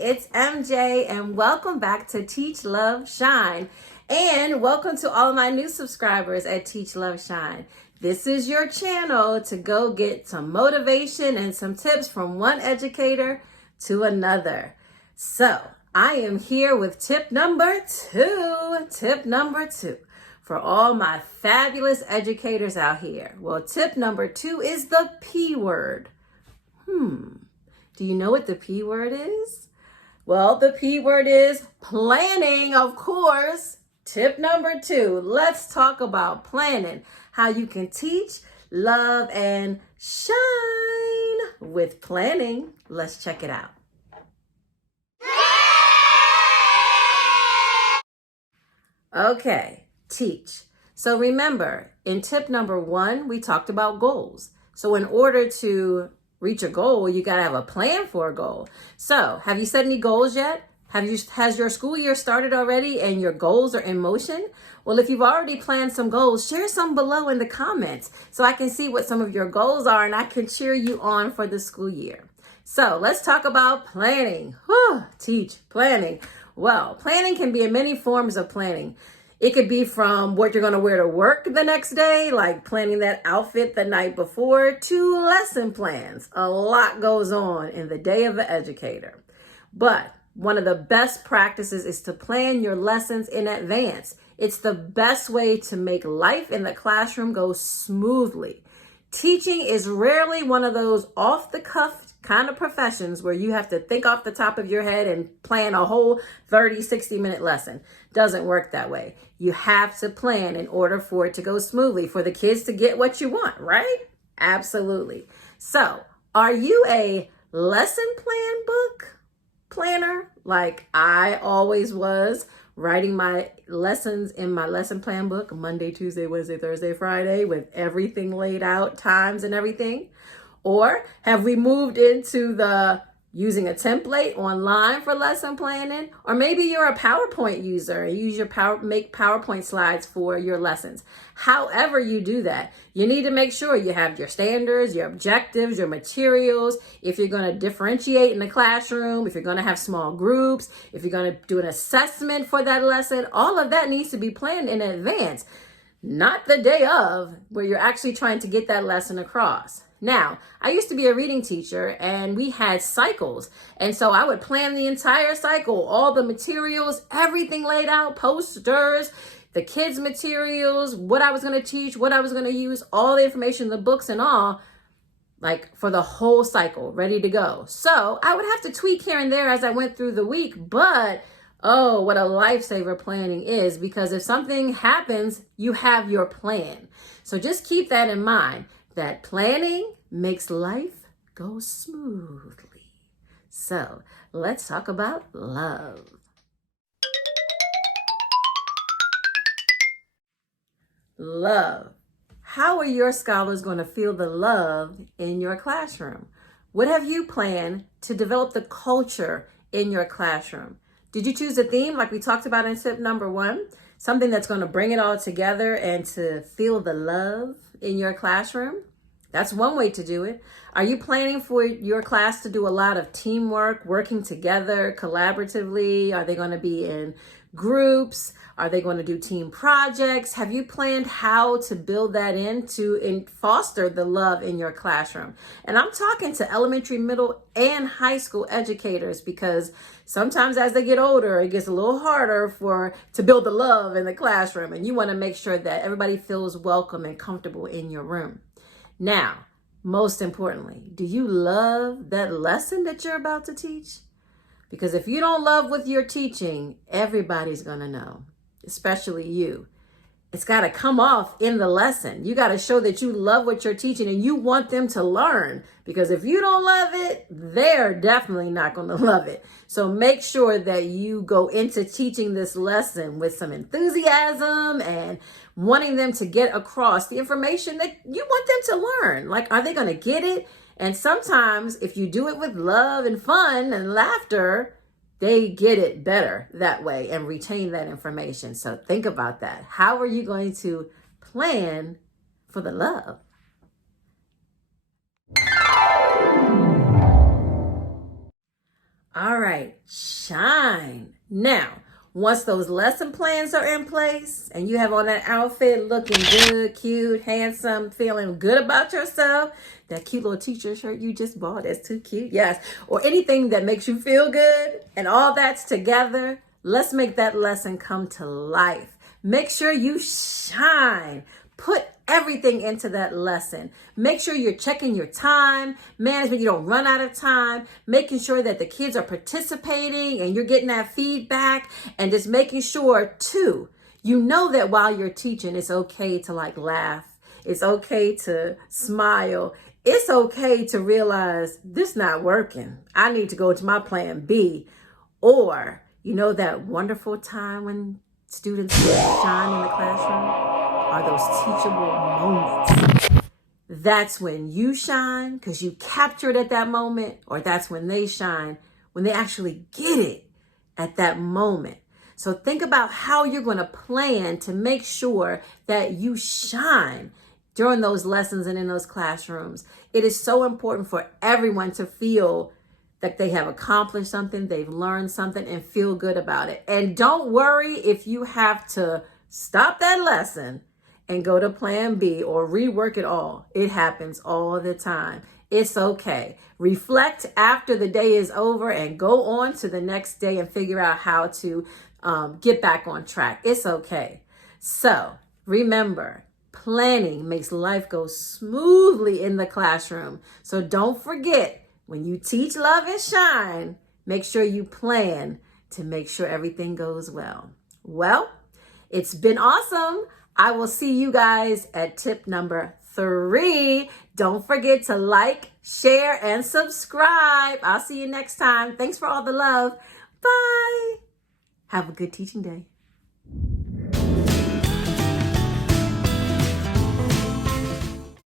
it's MJ, and welcome back to Teach, Love, Shine. And welcome to all of my new subscribers at Teach, Love, Shine. This is your channel to go get some motivation and some tips from one educator to another. So, I am here with tip number two. Tip number two for all my fabulous educators out here. Well, tip number two is the P word. Do you know what the P word is? Well, the P word is planning, of course. Tip number two, let's talk about planning. How you can teach, love, and shine with planning. Let's check it out. Okay, teach. So remember, in tip number one, we talked about goals. So in order to reach a goal, you got to have a plan for a goal. So have you set any goals yet? Has your school year started already and your goals are in motion? Well, if you've already planned some goals, share some below in the comments so I can see what some of your goals are and I can cheer you on for the school year. So let's talk about planning. Teach, planning. Well, planning can be in many forms of planning. It could be from what you're going to wear to work the next day, like planning that outfit the night before, to lesson plans. A lot goes on in the day of an educator. But one of the best practices is to plan your lessons in advance. It's the best way to make life in the classroom go smoothly. Teaching is rarely one of those off-the-cuff kind of professions where you have to think off the top of your head and plan a whole 30, 60-minute lesson. Doesn't work that way. You have to plan in order for it to go smoothly, for the kids to get what you want, right? Absolutely. So, are you a lesson plan book planner like I always was? Writing my lessons in my lesson plan book, Monday, Tuesday, Wednesday, Thursday, Friday, with everything laid out, times and everything? Or have we moved into the using a template online for lesson planning? Or maybe you're a PowerPoint user and use make PowerPoint slides for your lessons. However you do that, you need to make sure you have your standards, your objectives, your materials. If you're going to differentiate in the classroom, if you're going to have small groups, if you're going to do an assessment for that lesson, all of that needs to be planned in advance. Not the day of, where you're actually trying to get that lesson across. Now, I used to be a reading teacher and we had cycles. And so I would plan the entire cycle, all the materials, everything laid out, posters, the kids' materials, what I was going to teach, what I was going to use, all the information, the books and all, like for the whole cycle, ready to go. So I would have to tweak here and there as I went through the week, but oh, what a lifesaver planning is, because if something happens, you have your plan. So just keep that in mind, that planning makes life go smoothly. So let's talk about love. Love. How are your scholars going to feel the love in your classroom? What have you planned to develop the culture in your classroom? Did you choose a theme like we talked about in tip number one? Something that's going to bring it all together and to feel the love in your classroom? That's one way to do it. Are you planning for your class to do a lot of teamwork, working together collaboratively? Are they going to be in groups? Are they going to do team projects? Have you planned how to build that in to foster the love in your classroom? And I'm talking to elementary, middle, and high school educators, because sometimes as they get older, it gets a little harder to build the love in the classroom. And you want to make sure that everybody feels welcome and comfortable in your room. Now, most importantly, do you love that lesson that you're about to teach? Because if you don't love what you're teaching, everybody's going to know, especially you. It's got to come off in the lesson. You got to show that you love what you're teaching and you want them to learn. Because if you don't love it, they're definitely not going to love it. So make sure that you go into teaching this lesson with some enthusiasm and wanting them to get across the information that you want them to learn. Like, are they going to get it? And sometimes if you do it with love and fun and laughter, they get it better that way and retain that information. So think about that. How are you going to plan for the love? All right, shine. Now, once those lesson plans are in place and you have on that outfit looking good, cute, handsome, feeling good about yourself, that cute little teacher shirt you just bought, that's too cute, yes, or anything that makes you feel good and all that's together, let's make that lesson come to life. Make sure you shine. Put everything into that lesson. Make sure you're checking your time management. You don't run out of time. Making sure that the kids are participating and you're getting that feedback, and just making sure too, you know that while you're teaching, it's okay to like laugh. It's okay to smile. It's okay to realize this not working. I need to go to my plan B. Or, you know, that wonderful time when students shine in the classroom are those teachable moments. That's when you shine because you captured at that moment, or that's when they shine when they actually get it at that moment. So think about how you're going to plan to make sure that you shine during those lessons and in those classrooms. It is so important for everyone to feel that they have accomplished something, they've learned something, and feel good about it. And don't worry if you have to stop that lesson and go to plan B or rework it all. It happens all the time. It's okay. Reflect after the day is over and go on to the next day and figure out how to get back on track. It's okay. So remember, planning makes life go smoothly in the classroom. So don't forget, when you teach love and shine, make sure you plan to make sure everything goes well. Well, it's been awesome. I will see you guys at tip number 3. Don't forget to like, share, and subscribe. I'll see you next time. Thanks for all the love. Bye. Have a good teaching day.